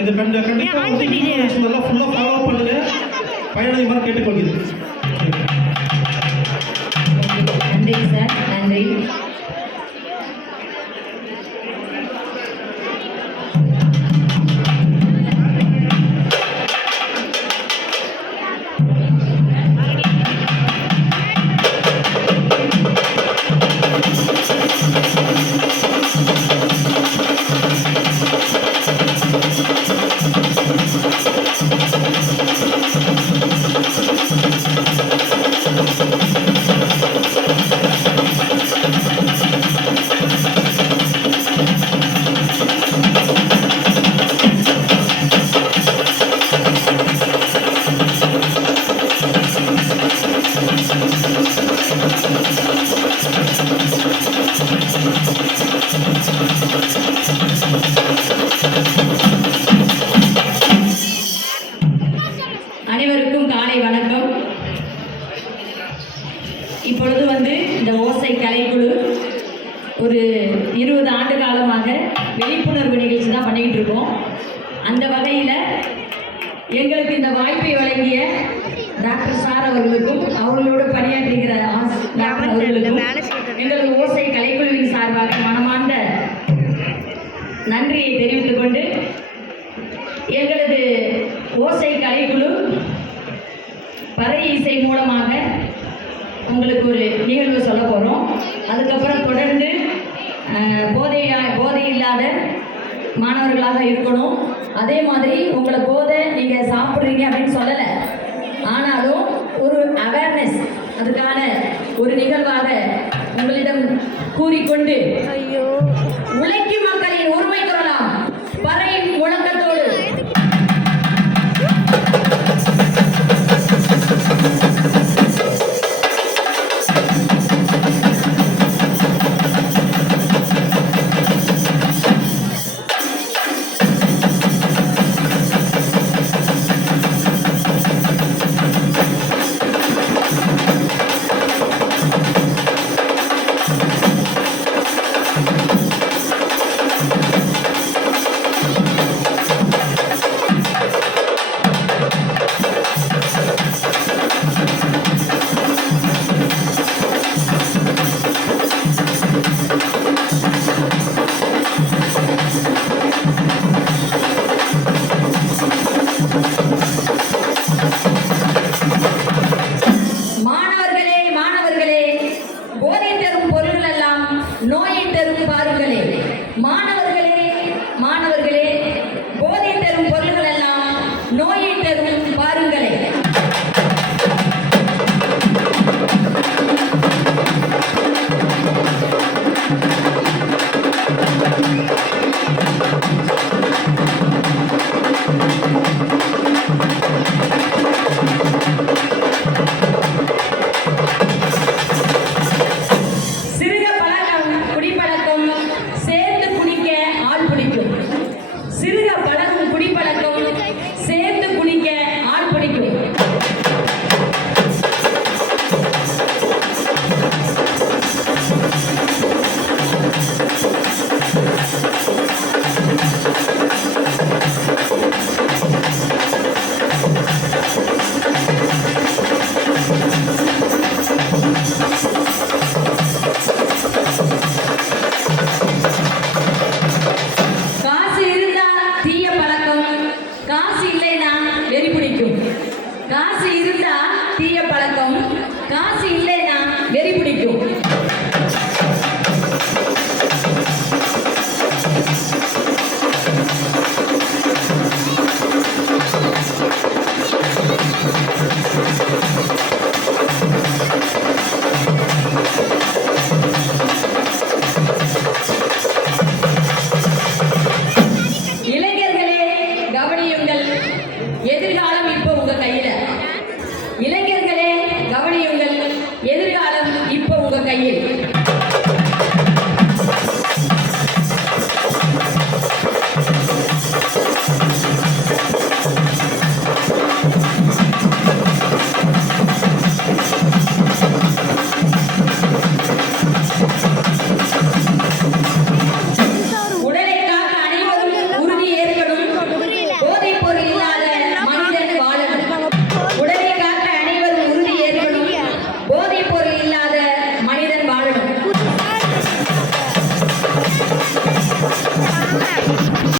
இது கண்டிப்பாக நல்லா ஃபுல்லாக ஃபாலோ பண்ணுங்க பயணமாக கேட்டுக்கொள்கிறேன். நன்றி சார், நன்றி. அனைவருக்கும் காலை வணக்கம். இப்பொழுது இந்த ஓசை கலைக்குழு ஒரு 20 ஆண்டு காலமாக விழிப்புணர்வு நிகழ்ச்சி தான் பண்ணிக்கிட்டு இருக்கோம். அந்த வகையில் எங்களுக்கு இந்த வாய்ப்பை வழங்கிய டாக்டர் சார் அவர்களுக்கும் அவர்களோடு பணியாற்றுகிற டாக்டர் அவர்களுக்கும் எங்களது ஓசை கலைக்குழுவின் சார்பாக மனமார்ந்த நன்றியை தெரிவித்துக் கொண்டு, எங்களது ஓசை கலைக்குழு பறை இசை மூலமாக உங்களுக்கு ஒரு நிகழ்வு சொல்ல போகிறோம். அதுக்கப்புறம் தொடர்ந்து போதை இல்லாத மாணவர்களாக இருக்கணும். அதே மாதிரி உங்களை போதை நீங்கள் சாப்பிட்றீங்க அப்படின்னு சொல்லலை, ஆனாலும் ஒரு அவேர்னஸ் அதுக்கான ஒரு நிகழ்வாக உங்களிடம் கூறிக்கொண்டு, உழைக்கும் மக்களின் உரிமை குரலாம் பறை முழக்கத்தோடு நோயை தரும் பாருங்களே. மாணவர்களே மாணவர்களே, போதை தரும் பொருள்கள் எல்லாம் நோயை தரும் பாருங்களே. காசு இருந்தா தீய பழக்கம், காசு இல்லைன்னா வெறி பிடிக்கும்.